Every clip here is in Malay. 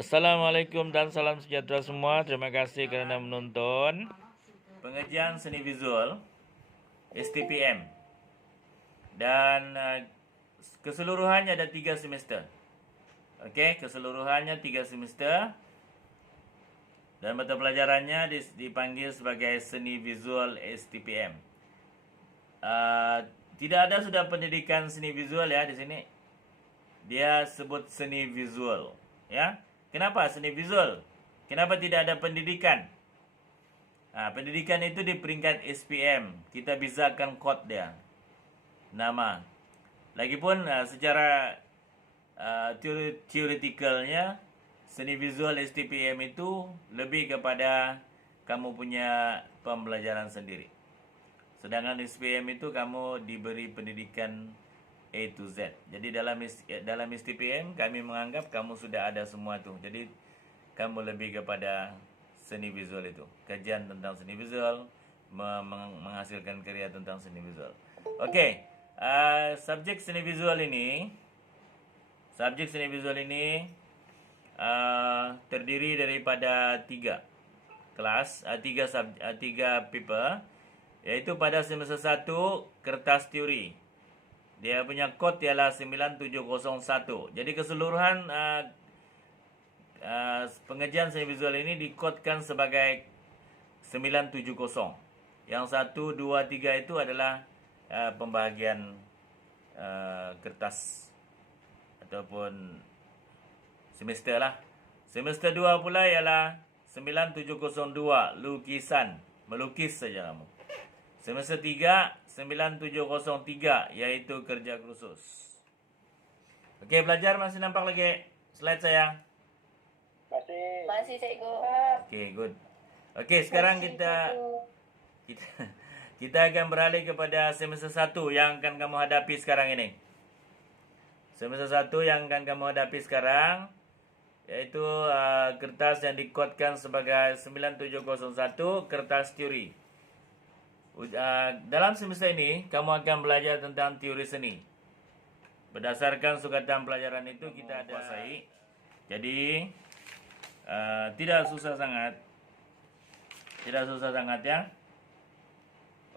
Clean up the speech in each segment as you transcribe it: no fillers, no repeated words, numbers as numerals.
Assalamualaikum dan salam sejahtera semua. Terima kasih kerana menonton pengajian seni visual STPM. Dan keseluruhannya ada 3 semester. Okey, keseluruhannya 3 semester. Dan mata pelajarannya dipanggil sebagai seni visual STPM. Tidak ada sudah pendidikan seni visual ya di sini. Dia sebut seni visual, ya. Kenapa seni visual? Kenapa tidak ada pendidikan? Pendidikan itu di peringkat SPM. Kita bisakan kod dia, nama. Lagipun secara teoretikalnya, seni visual STPM itu lebih kepada kamu punya pembelajaran sendiri. Sedangkan SPM itu kamu diberi pendidikan A to Z. Jadi dalam STPM kami menganggap kamu sudah ada semua tu. Jadi kamu lebih kepada seni visual itu. Kajian tentang seni visual, menghasilkan karya tentang seni visual. Okey, subjek seni visual ini terdiri daripada 3 kelas, 3 paper, iaitu pada semester 1 kertas teori. Dia punya kod ialah 9701. Jadi keseluruhan pengajian seni visual ini dikodkan sebagai 970. Yang 1, 2, 3 itu adalah pembahagian kertas ataupun semester lah. Semester 2 pula ialah 9702, lukisan, melukis saja kamu. Semester 3, 9703, iaitu kerja khusus. Okey, belajar masih nampak lagi slide saya? Masih cikgu. Okey, good. Okey, sekarang kita akan beralih kepada semester 1 yang akan kamu hadapi sekarang ini. Semester 1 yang akan kamu hadapi sekarang iaitu kertas yang dikodkan sebagai 9701, kertas teori. Dalam semester ini, kamu akan belajar tentang teori seni. Berdasarkan sukatan pelajaran itu, kita ada kuasai. Jadi, tidak susah sangat. Tidak susah sangat ya.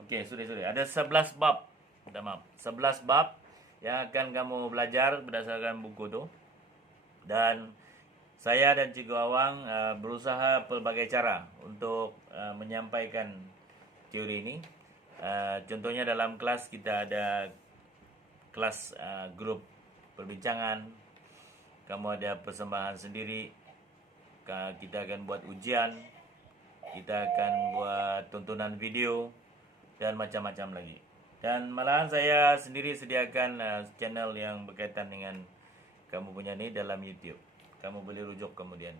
Okey, sudah. Ada 11 bab. Minta maaf. 11 bab yang akan kamu belajar berdasarkan buku tu. Dan saya dan Cikgu Awang berusaha pelbagai cara untuk menyampaikan teori ini. Contohnya dalam kelas kita ada kelas grup perbincangan. Kamu ada persembahan sendiri. Kita akan buat ujian. Kita akan buat tontonan video dan macam-macam lagi. Dan malahan saya sendiri sediakan channel yang berkaitan dengan kamu punya ni dalam YouTube. Kamu boleh rujuk kemudian.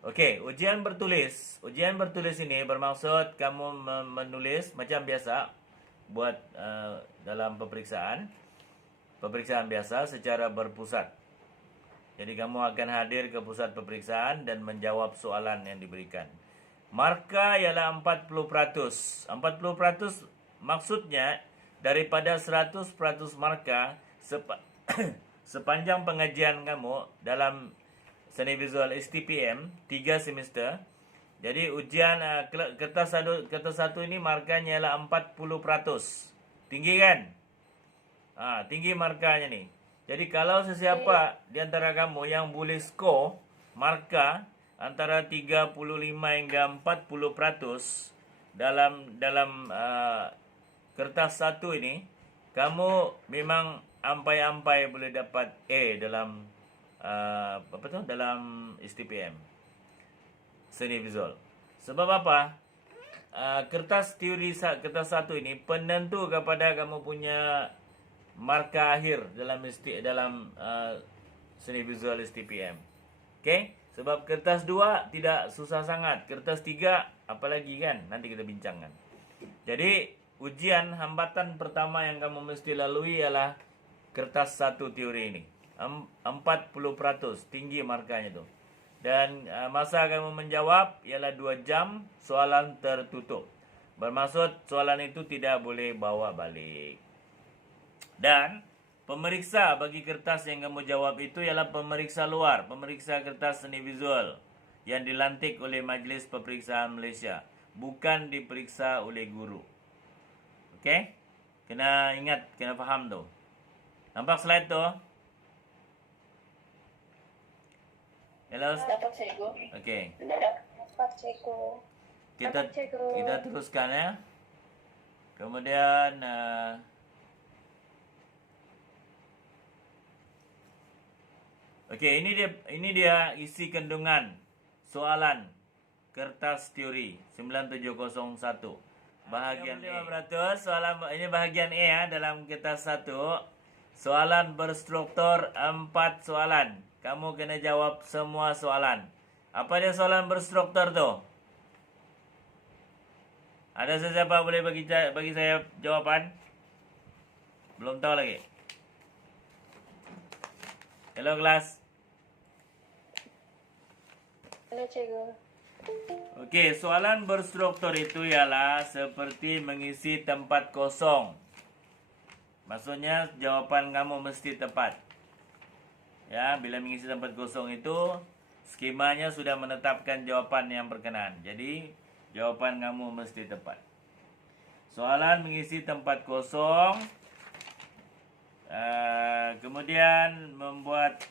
Okey, ujian bertulis. Ujian bertulis ini bermaksud kamu menulis macam biasa buat dalam peperiksaan biasa secara berpusat. Jadi kamu akan hadir ke pusat peperiksaan dan menjawab soalan yang diberikan. Markah ialah 40%. 40% maksudnya daripada 100% markah sepanjang pengajian kamu dalam seni visual STPM 3 semester. Jadi ujian kertas satu ini markanya ialah 40%. Tinggi kan? Tinggi markanya ni. Jadi kalau sesiapa di antara kamu yang boleh skor markah antara 35 hingga 40% dalam kertas satu ini, kamu memang ampai-ampai boleh dapat A dalam dalam STPM seni visual. Sebab apa? Kertas teori kertas satu ini penentu kepada kamu punya markah akhir dalam seni visual STPM. Okey? Sebab kertas 2 tidak susah sangat. Kertas 3 apalagi kan? Nanti kita bincangkan. Jadi ujian hambatan pertama yang kamu mesti lalui ialah kertas satu teori ini. 40%, tinggi markanya tu. Dan masa kamu menjawab ialah 2 jam, soalan tertutup. Bermaksud soalan itu tidak boleh bawa balik. Dan pemeriksa bagi kertas yang kamu jawab itu ialah pemeriksa luar, pemeriksa kertas seni visual yang dilantik oleh Majlis Peperiksaan Malaysia, bukan diperiksa oleh guru. Okey? Kena ingat, kena faham tu. Nampak slide tu? Hello. Dapat cikgu. Okey. Dapat cikgu. Kita teruskan ya. Kemudian okey, ini dia isi kandungan soalan kertas teori 9701 bahagian 5%. Soalan ini bahagian A ya, dalam kertas 1. Soalan berstruktur 4 soalan. Kamu kena jawab semua soalan. Apa dia soalan berstruktur tu? Ada sesiapa boleh bagi saya jawapan? Belum tahu lagi. Hello kelas. Halo cikgu. Okey, soalan berstruktur itu ialah seperti mengisi tempat kosong. Maksudnya jawapan kamu mesti tepat. Ya, bila mengisi tempat kosong itu skemanya sudah menetapkan jawapan yang berkenaan. Jadi jawapan kamu mesti tepat. Soalan mengisi tempat kosong, kemudian membuat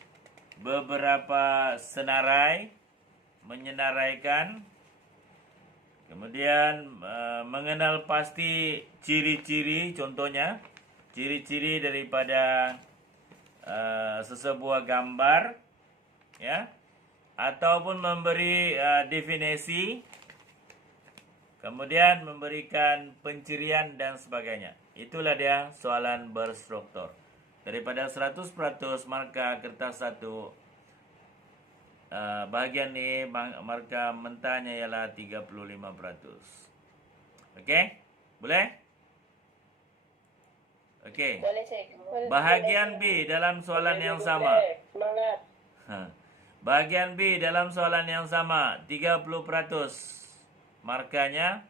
beberapa senarai, menyenaraikan, kemudian mengenal pasti ciri-ciri, contohnya ciri-ciri daripada sesebuah gambar, ya, ataupun memberi definisi, kemudian memberikan pencirian dan sebagainya. Itulah dia soalan berstruktur. Daripada 100% markah kertas 1, bahagian ni markah mentahnya ialah 35%. Okey? Boleh? Okey. Boleh cikgu. Bahagian B dalam soalan yang sama. Semangat. Bahagian B dalam soalan yang sama, 30%. Markanya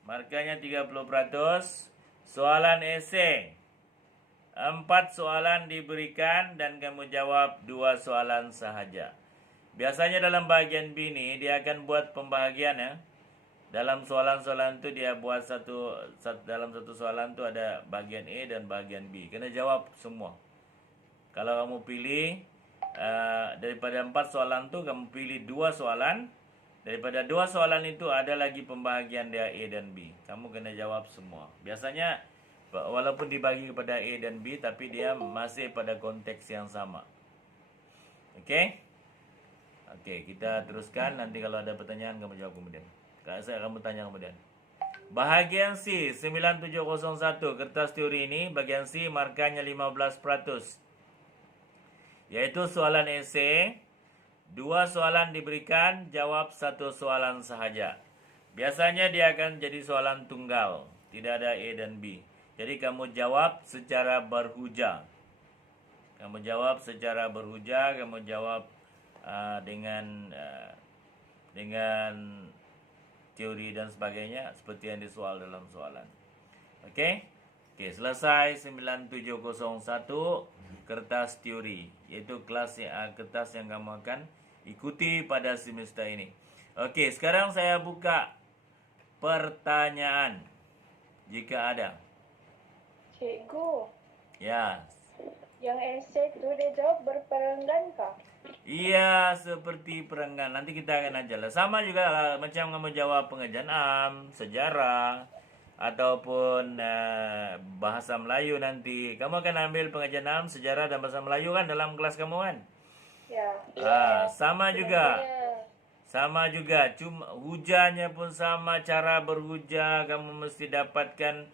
30%. Soalan esei, 4 soalan diberikan dan kamu jawab 2 soalan sahaja. Biasanya dalam bahagian B ni dia akan buat pembahagian ya. Dalam soalan-soalan tu dia buat dalam satu soalan tu ada bahagian A dan bahagian B. Kena jawab semua. Kalau kamu pilih daripada 4 soalan tu kamu pilih 2 soalan. Daripada 2 soalan itu ada lagi pembahagian dia A dan B. Kamu kena jawab semua. Biasanya walaupun dibagi kepada A dan B tapi dia masih pada konteks yang sama. Okey? Okey, kita teruskan. Nanti kalau ada pertanyaan kamu jawab kemudian. Saya akan bertanya kemudian. Bahagian C 9701 kertas teori ini, bahagian C markanya 15%. Yaitu soalan esei. 2 soalan diberikan, jawab 1 soalan sahaja. Biasanya dia akan jadi soalan tunggal, tidak ada A dan B. Jadi kamu jawab secara berhujah. Kamu jawab dengan teori dan sebagainya seperti yang disoal dalam soalan. Okey? Okey, selesai 9701 kertas teori, iaitu kertas yang kamu akan ikuti pada semester ini. Okey, sekarang saya buka pertanyaan jika ada. Cikgu, Ya. yang esei tu dia jawab berperenggan kah? Iya, seperti perenggan. Nanti kita akan ajarlah. Sama juga lah, macam kamu jawab pengajian am, sejarah, ataupun bahasa Melayu nanti. Kamu akan ambil pengajian am, sejarah dan bahasa Melayu kan dalam kelas kamu kan? Ya. Sama juga. Sama juga. Cuma hujahnya pun sama, cara berhujah kamu mesti dapatkan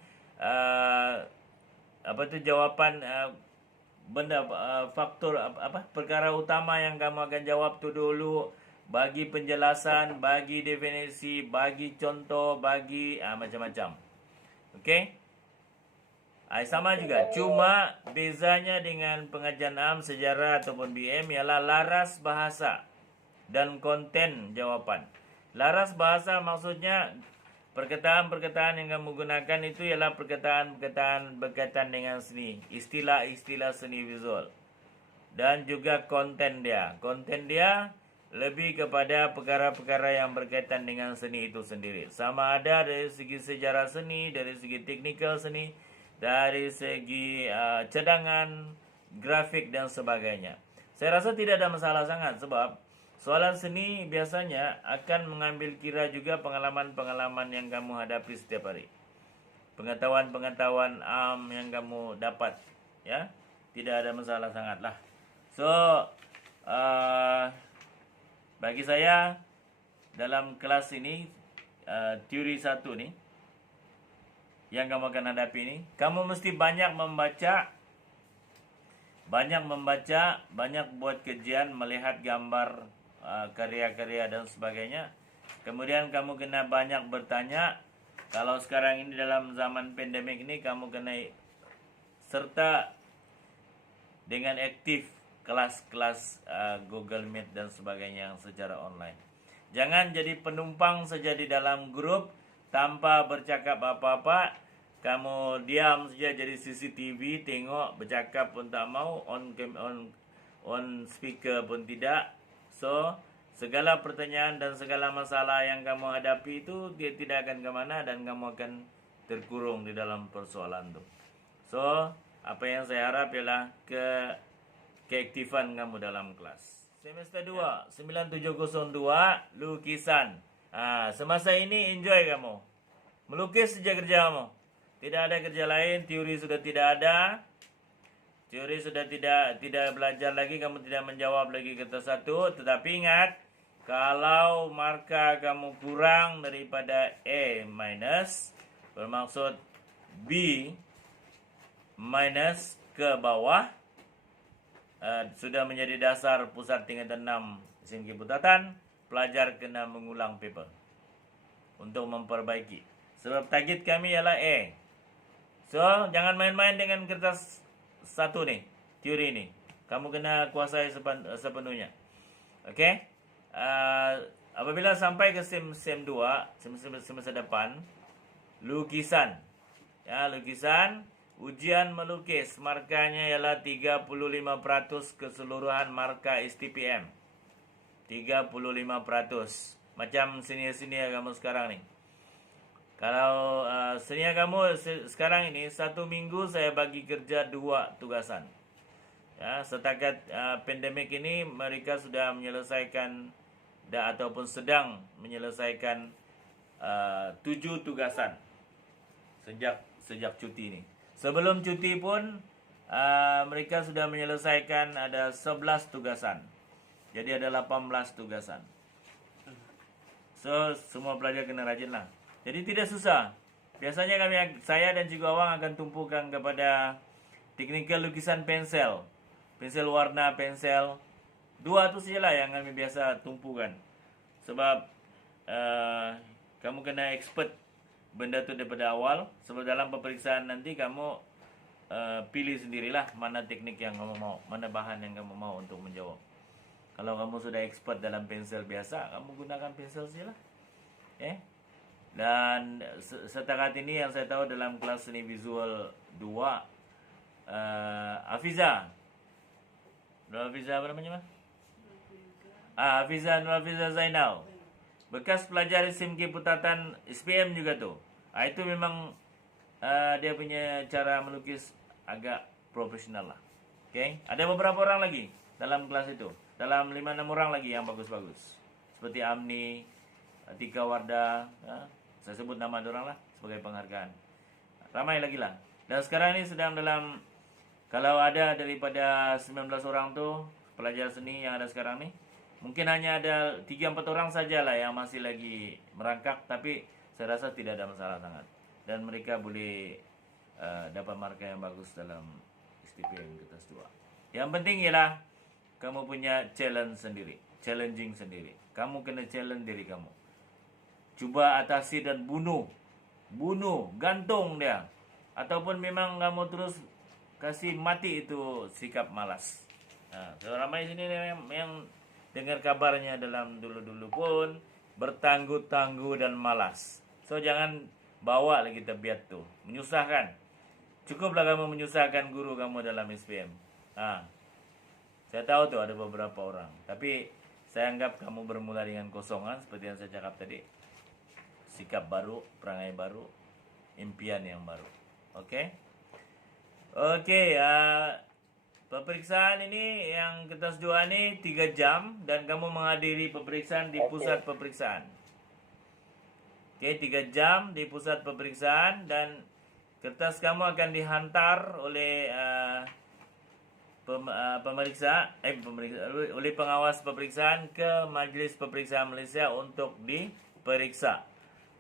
jawapan faktor perkara utama yang kamu akan jawab tu dulu, bagi penjelasan, bagi definisi, bagi contoh, bagi macam-macam. Okey? Sama juga, cuma bezanya dengan pengajian am, sejarah ataupun BM ialah laras bahasa dan konten jawapan. Laras bahasa maksudnya Perkataan-perkataan yang kamu gunakan itu ialah perkataan-perkataan berkaitan dengan seni, istilah-istilah seni visual. Dan juga konten dia. Konten dia lebih kepada perkara-perkara yang berkaitan dengan seni itu sendiri. Sama ada dari segi sejarah seni, dari segi teknikal seni, dari segi cadangan, grafik dan sebagainya. Saya rasa tidak ada masalah sangat sebab soalan seni biasanya akan mengambil kira juga pengalaman-pengalaman yang kamu hadapi setiap hari. Pengetahuan-pengetahuan yang kamu dapat, ya. Tidak ada masalah sangatlah. So, bagi saya dalam kelas ini teori 1 nih yang kamu akan hadapi ini, kamu mesti banyak membaca, banyak buat kajian, melihat gambar karya-karya dan sebagainya. Kemudian kamu kena banyak bertanya. Kalau sekarang ini dalam zaman pandemik ini, kamu kena serta dengan aktif kelas-kelas Google Meet dan sebagainya yang secara online. Jangan jadi penumpang saja di dalam grup tanpa bercakap apa-apa. Kamu diam saja jadi CCTV, tengok, bercakap pun tak mau, on speaker pun tidak. So, segala pertanyaan dan segala masalah yang kamu hadapi itu dia tidak akan kemana dan kamu akan terkurung di dalam persoalan itu. So, apa yang saya harap ialah keaktifan kamu dalam kelas. Semester 2, 9702, lukisan. Semasa ini enjoy kamu. Melukis saja kerja kamu. Tidak ada kerja lain, teori sudah tidak ada. Teori sudah tidak belajar lagi, kamu tidak menjawab lagi kata satu. Tetapi ingat, kalau markah kamu kurang daripada A minus, bermaksud B minus ke bawah, sudah menjadi dasar pusat tingkatan 6 SMK Putatan, pelajar kena mengulang paper untuk memperbaiki. Sebab target kami ialah A. So, jangan main-main dengan kertas satu nih, teori ini. Kamu kena kuasai sepenuhnya. Okey? Apabila sampai ke SEM 2, semester depan, lukisan. Ya, lukisan, ujian melukis, markanya ialah 35% keseluruhan markah STPM. 35%. Macam senior-senior kamu sekarang nih. Kalau senior kamu sekarang ini, 1 minggu saya bagi kerja 2 tugasan. Ya, setakat pandemik ini mereka sudah menyelesaikan ataupun sedang menyelesaikan 7 tugasan sejak cuti ini. Sebelum cuti pun mereka sudah menyelesaikan ada 11 tugasan. Jadi ada 18 tugasan. So, semua pelajar kena rajin lah. Jadi tidak susah. Biasanya saya dan juga Awang akan tumpukan kepada teknikal lukisan pensel. Pensel warna, pensel. 2 tu sajalah yang kami biasa tumpukan. Sebab kamu kena expert benda tu daripada awal. Sebab dalam peperiksaan nanti kamu pilih sendirilah mana teknik yang kamu mau, mana bahan yang kamu mau untuk menjawab. Kalau kamu sudah expert dalam pensel biasa, kamu gunakan pensel sajalah. Dan setakat ini yang saya tahu dalam kelas seni visual 2, Hafiza apa namanya? Hafiza Zainal, bekas pelajar SMK Putatan SPM juga tuh. Itu memang dia punya cara melukis agak profesional lah. Okay? Ada beberapa orang lagi dalam kelas itu. Dalam 5-6 orang lagi yang bagus-bagus. Seperti Amni, Tika Wardah, saya sebut nama dorang lah sebagai penghargaan. Ramai lagi lah. Dan sekarang ini sedang dalam, kalau ada daripada 19 orang tu pelajar seni yang ada sekarang ni, mungkin hanya ada 3-4 orang sajalah yang masih lagi merangkak, tapi saya rasa tidak ada masalah sangat. Dan mereka boleh dapat markah yang bagus dalam STPM kertas 2. Yang penting ialah kamu punya challenging sendiri. Kamu kena challenge diri kamu. Cuba atasi dan bunuh, gantung dia. Ataupun memang kamu terus kasih mati itu sikap malas. So ramai sini yang dengar kabarnya dalam dulu-dulu pun bertangguh-tangguh dan malas. So jangan bawa lagi tabiat tu, menyusahkan. Cukuplah kamu menyusahkan guru kamu dalam SPM. Saya tahu tuh ada beberapa orang, tapi saya anggap kamu bermula dengan kosongan seperti yang saya cakap tadi. Sikap baru, perangai baru, impian yang baru. Oke? Peperiksaan ini yang kertas 2 ini 3 jam dan kamu menghadiri peperiksaan di pusat peperiksaan. 3 jam di pusat peperiksaan dan kertas kamu akan dihantar oleh oleh pengawas peperiksaan ke Majlis Peperiksaan Malaysia untuk diperiksa.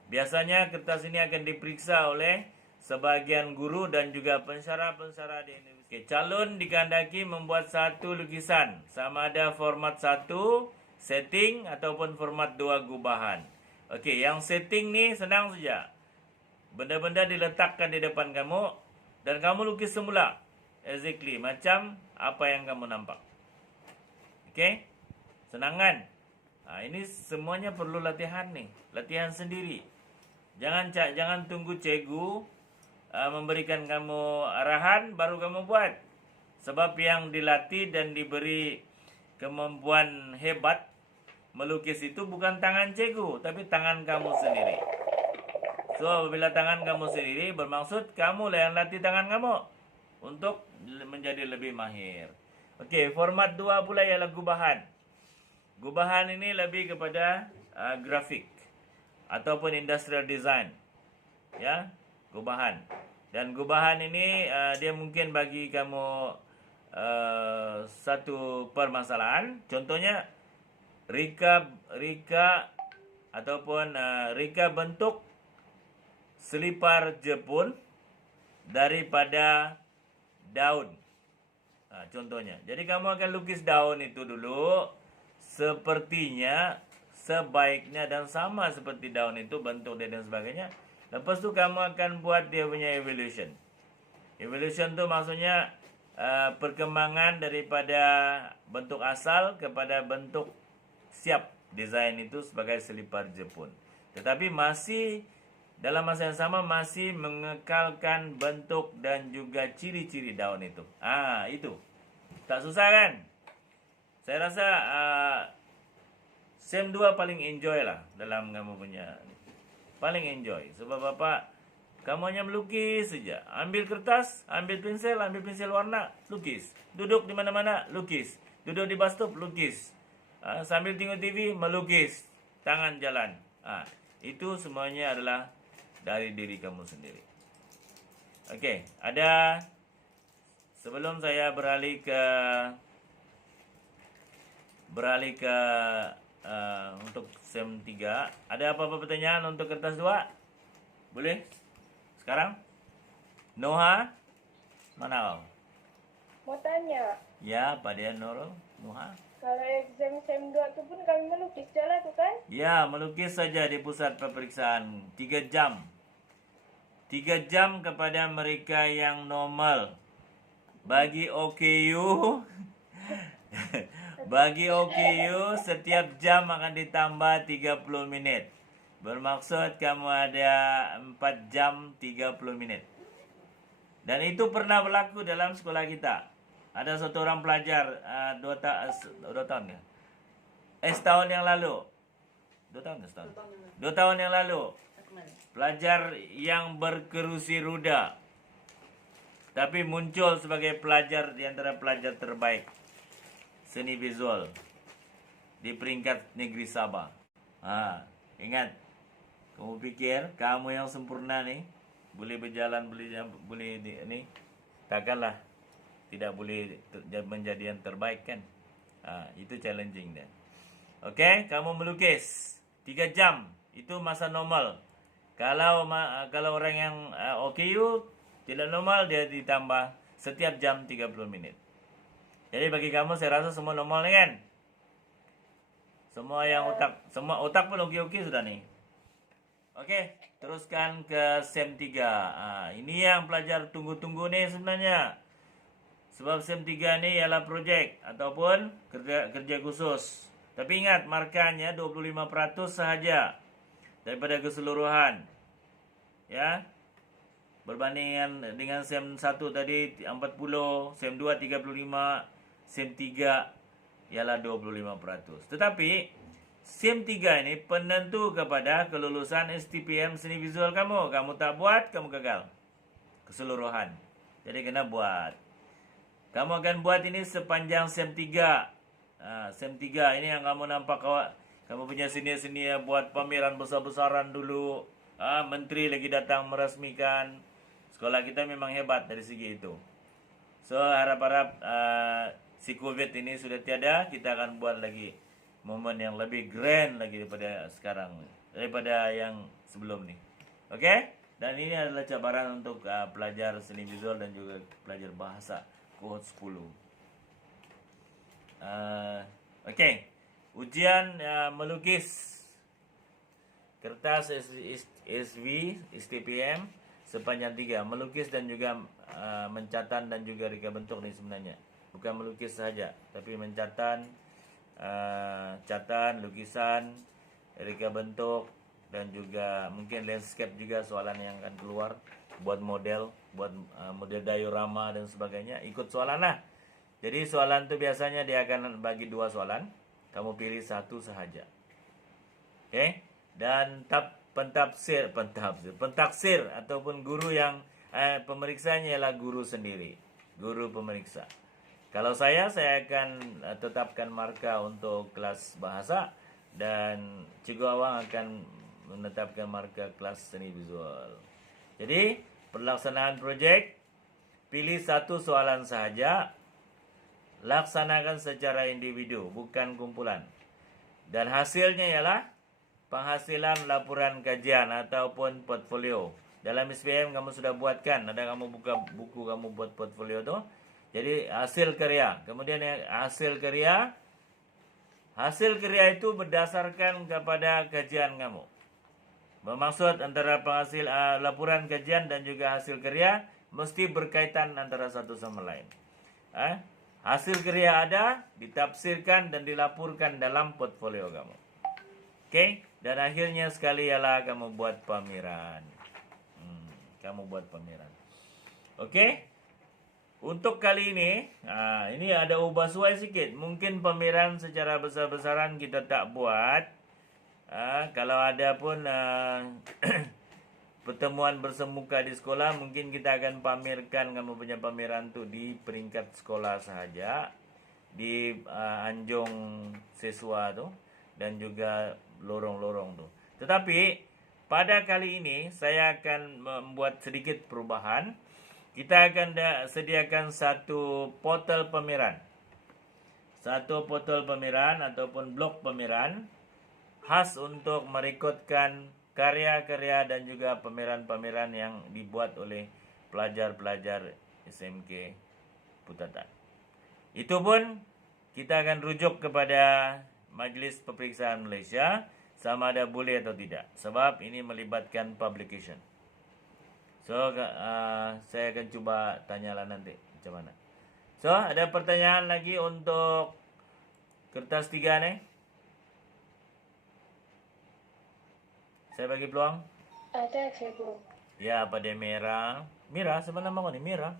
Biasanya kertas ini akan diperiksa oleh sebahagian guru dan juga pensyarah-pensyarah di universiti. Calon dikehendaki membuat satu lukisan, sama ada format 1 setting ataupun format 2 gubahan. Yang setting ni senang saja. Benda-benda diletakkan di depan kamu dan kamu lukis semula. Exactly macam apa yang kamu nampak. Senang kan? Ini semuanya perlu latihan nih, latihan sendiri. Jangan tunggu cikgu memberikan kamu arahan baru kamu buat. Sebab yang dilatih dan diberi kemampuan hebat melukis itu bukan tangan cikgu, tapi tangan kamu sendiri. So, apabila tangan kamu sendiri, bermaksud kamu lah yang latih tangan kamu untuk menjadi lebih mahir. Format 2 pula ialah gubahan. Gubahan ini lebih kepada grafik ataupun industrial design. Gubahan. Dan gubahan ini dia mungkin bagi kamu satu permasalahan. Contohnya rika ataupun rika bentuk selipar Jepun daripada daun. Contohnya. Jadi kamu akan lukis daun itu dulu. Sepertinya, sebaiknya dan sama seperti daun itu bentuk dia dan sebagainya. Lepas tu kamu akan buat dia punya evolution. Evolution tu maksudnya perkembangan daripada bentuk asal kepada bentuk siap desain itu sebagai selipar Jepun. Tetapi masih dalam masa yang sama masih mengekalkan bentuk dan juga ciri-ciri daun itu. Itu. Tak susah kan? Saya rasa SEM 2 paling enjoy lah dalam kamu punya. Paling enjoy. Sebab apa? Kamu hanya melukis saja. Ambil kertas, ambil pensel warna, lukis. Duduk di mana-mana, lukis. Duduk di bus stop, lukis. Sambil tengok TV, melukis. Tangan jalan. Itu semuanya adalah dari diri kamu sendiri. Ada sebelum saya beralih ke untuk SEM 3, ada apa-apa pertanyaan untuk kertas 2? Boleh? Sekarang? Noha? Mana kau? Mau tanya, Ya, Pak Dian Nurul. Noha? kalau exam SEM 2 tu pun kami melukis je lah tu kan? Ya, melukis saja di pusat peperiksaan 3 jam. 3 jam kepada mereka yang normal. Bagi OKU setiap jam akan ditambah 30 minit. Bermaksud kamu ada 4 jam 30 minit. Dan itu pernah berlaku dalam sekolah kita. Ada satu orang pelajar 2 tahun ke? Setahun yang lalu. 2 tahun ke setahun? 2 tahun yang lalu. Pelajar yang berkerusi roda. Tapi muncul sebagai pelajar di antara pelajar terbaik seni visual di peringkat negeri Sabah. Ingat, kamu pikir kamu yang sempurna nih boleh berjalan, boleh ni, takkanlah tidak boleh menjadi yang terbaik kan? Itu challenging dia. Kamu melukis 3 jam, itu masa normal. Kalau orang yang OKU tidak normal, dia ditambah setiap jam 30 minit. Jadi bagi kamu saya rasa semua normal ni kan? Semua yang otak pun okey-okey sudah ni. Teruskan ke SEM 3. Ini yang pelajar tunggu-tunggu ni sebenarnya. Sebab SEM 3 ni ialah projek ataupun kerja khusus. Tapi ingat markahnya 25% sahaja. daripada keseluruhan. Ya. Berbandingan dengan SEM 1 tadi 40, SEM 2 35, SEM 3 ialah 25%. Tetapi SEM 3 ini penentu kepada kelulusan STPM seni visual kamu. Kamu tak buat, kamu gagal. Keseluruhan. Jadi kena buat. Kamu akan buat ini sepanjang SEM 3. SEM 3 ini yang kamu nampak kamu punya senior-senior buat pameran besar-besaran dulu. Menteri lagi datang meresmikan. Sekolah kita memang hebat dari segi itu. So harap-harap si COVID ini sudah tiada, kita akan buat lagi momen yang lebih grand lagi daripada sekarang, daripada yang sebelum ni. Okey? Dan ini adalah cabaran untuk pelajar seni visual dan juga pelajar bahasa kohort 10. Okey. Ujian melukis kertas SV STPM sepanjang 3. Melukis dan juga mencatan dan juga reka bentuk ni sebenarnya. Bukan melukis sahaja, tapi mencatan, catan, lukisan, reka bentuk dan juga mungkin landscape juga soalan yang akan keluar. Buat model, buat model diorama dan sebagainya. Ikut soalan lah. Jadi soalan tu biasanya dia akan bagi 2 soalan. Kamu pilih satu sahaja. Okey? Dan pentaksir ataupun guru yang pemeriksanya ialah guru sendiri, guru pemeriksa. Kalau saya akan tetapkan markah untuk kelas bahasa dan Cikgu Awang akan menetapkan markah kelas seni visual. Jadi pelaksanaan projek, pilih satu soalan sahaja, laksanakan secara individu bukan kumpulan, dan hasilnya ialah penghasilan laporan kajian ataupun portfolio. Dalam SPM kamu sudah buatkan, ada kamu buka buku kamu buat portfolio tu. Jadi hasil karya. Kemudian hasil karya itu berdasarkan kepada kajian kamu. Bermaksud antara penghasil laporan kajian dan juga hasil karya mesti berkaitan antara satu sama lain. Hasil karya ada, ditafsirkan dan dilaporkan dalam portfolio kamu. Okey, dan akhirnya sekali ialah kamu buat pameran. Kamu buat pameran. Okey. Untuk kali ini ada ubah suai sikit. Mungkin pameran secara besar-besaran kita tak buat. Kalau ada pun pertemuan bersemuka di sekolah, mungkin kita akan pamerkan kamu punya pameran tu di peringkat sekolah sahaja, di anjung siswa tu dan juga lorong-lorong tu. Tetapi pada kali ini saya akan membuat sedikit perubahan. Kita akan sediakan satu portal pameran. Satu portal pameran ataupun blog pameran khas untuk merekodkan karya-karya dan juga pameran-pameran yang dibuat oleh pelajar-pelajar SMK Putatan. Itu pun kita akan rujuk kepada Majlis Peperiksaan Malaysia sama ada boleh atau tidak. Sebab ini melibatkan publication. So, saya akan cuba tanyalah nanti macam mana. So, ada pertanyaan lagi untuk kertas 3 ni? Saya bagi peluang. Ada, Cikgu. Ya, pada Mira. Mira, siapa nama kau ni? Mira?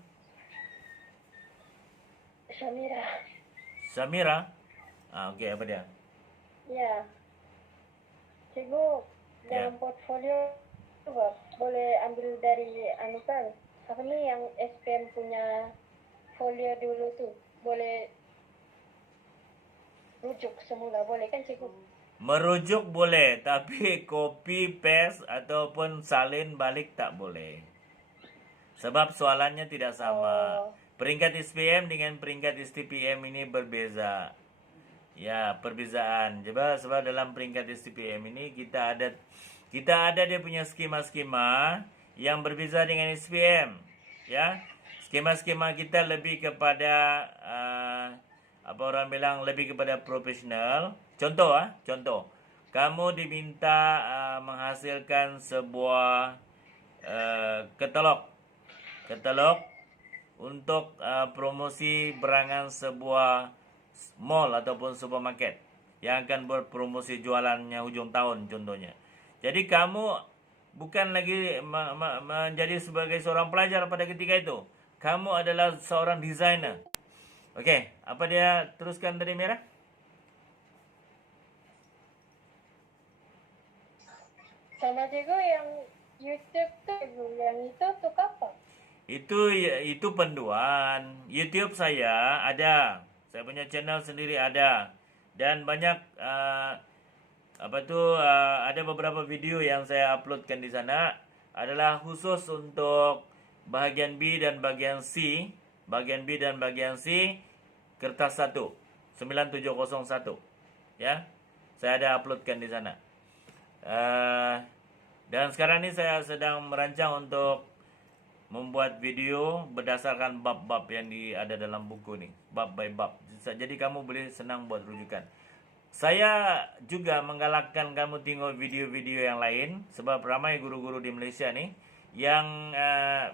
Samira. Samira? Okey, apa dia? Ya. Cikgu, dalam portfolio boleh ambil dari kan? Apa ni yang SPM punya folio dulu tu? Boleh rujuk semula, boleh kan Cikgu? Merujuk boleh, tapi copy paste ataupun salin balik tak boleh. Sebab soalannya tidak sama. Peringkat SPM dengan peringkat STPM ini berbeza. Ya, perbezaan. Sebab dalam peringkat STPM ini kita ada dia punya skema-skema yang berbeza dengan SPM. Ya. Skema-skema kita lebih kepada apa orang bilang lebih kepada profesional. Contoh. Kamu diminta menghasilkan sebuah katalog untuk promosi berangan sebuah mall ataupun supermarket yang akan berpromosi jualannya hujung tahun contohnya. Jadi kamu bukan lagi menjadi sebagai seorang pelajar pada ketika itu. Kamu adalah seorang desainer. Okey, apa dia teruskan tadi Mira? Sama cikgu yang YouTube tuh, cikgu. Yang itu untuk apa? Itu panduan. YouTube saya ada. Saya punya channel sendiri ada. Dan banyak ada beberapa video yang saya uploadkan di sana adalah khusus untuk bahagian B dan bahagian C. Bahagian B dan bahagian C kertas 1 9701. Ya. Saya ada uploadkan di sana. Dan sekarang ini saya sedang merancang untuk membuat video berdasarkan bab-bab yang ada dalam buku ni, bab by bab. Jadi kamu boleh senang buat rujukan. Saya juga menggalakkan kamu tengok video-video yang lain sebab ramai guru-guru di Malaysia ni yang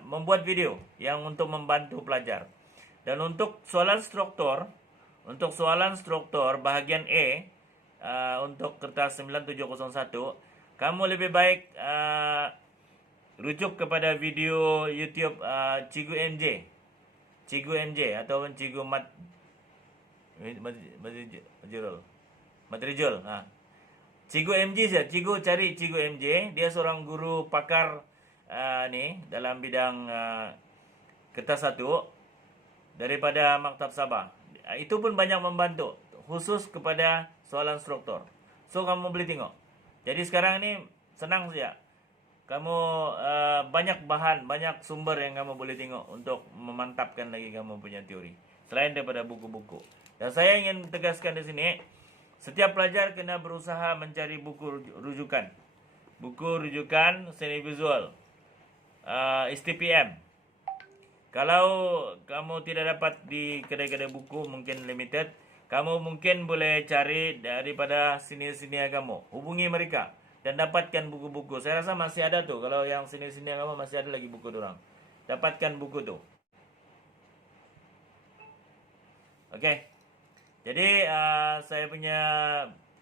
membuat video yang untuk membantu pelajar. Dan untuk soalan struktur bahagian A untuk kertas 9701, kamu lebih baik rujuk kepada video YouTube Cikgu MJ. Cikgu MJ ataupun Cikgu Madrijul. Cikgu MJ saja. Cikgu cari Cikgu MJ. Dia seorang guru pakar ni dalam bidang kertas 1 daripada Maktab Sabah. Itu pun banyak membantu khusus kepada soalan struktur. So kamu boleh tengok. Jadi sekarang ni senang saja. Kamu banyak bahan, banyak sumber yang kamu boleh tengok untuk memantapkan lagi kamu punya teori. Selain daripada buku-buku. Dan saya ingin tegaskan di sini, setiap pelajar kena berusaha mencari buku rujukan. Buku rujukan seni visual. STPM. Kalau kamu tidak dapat di kedai-kedai buku, mungkin limited, kamu mungkin boleh cari daripada senior-senior kamu. Hubungi mereka dan dapatkan buku-buku. Saya rasa masih ada tuh. Kalau yang senior-senior kamu masih ada lagi buku dorang. Dapatkan buku tuh. Okey. Jadi saya punya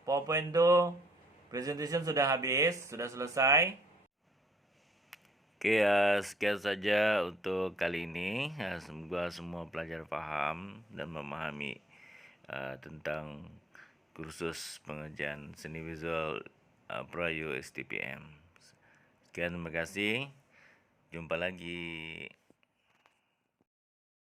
PowerPoint tuh presentation sudah habis, sudah selesai. Okey, sekian saja untuk kali ini. Semoga semua pelajar faham dan memahami tentang kursus pengajian seni visual Prayu STPM. Sekian, terima kasih. Jumpa lagi.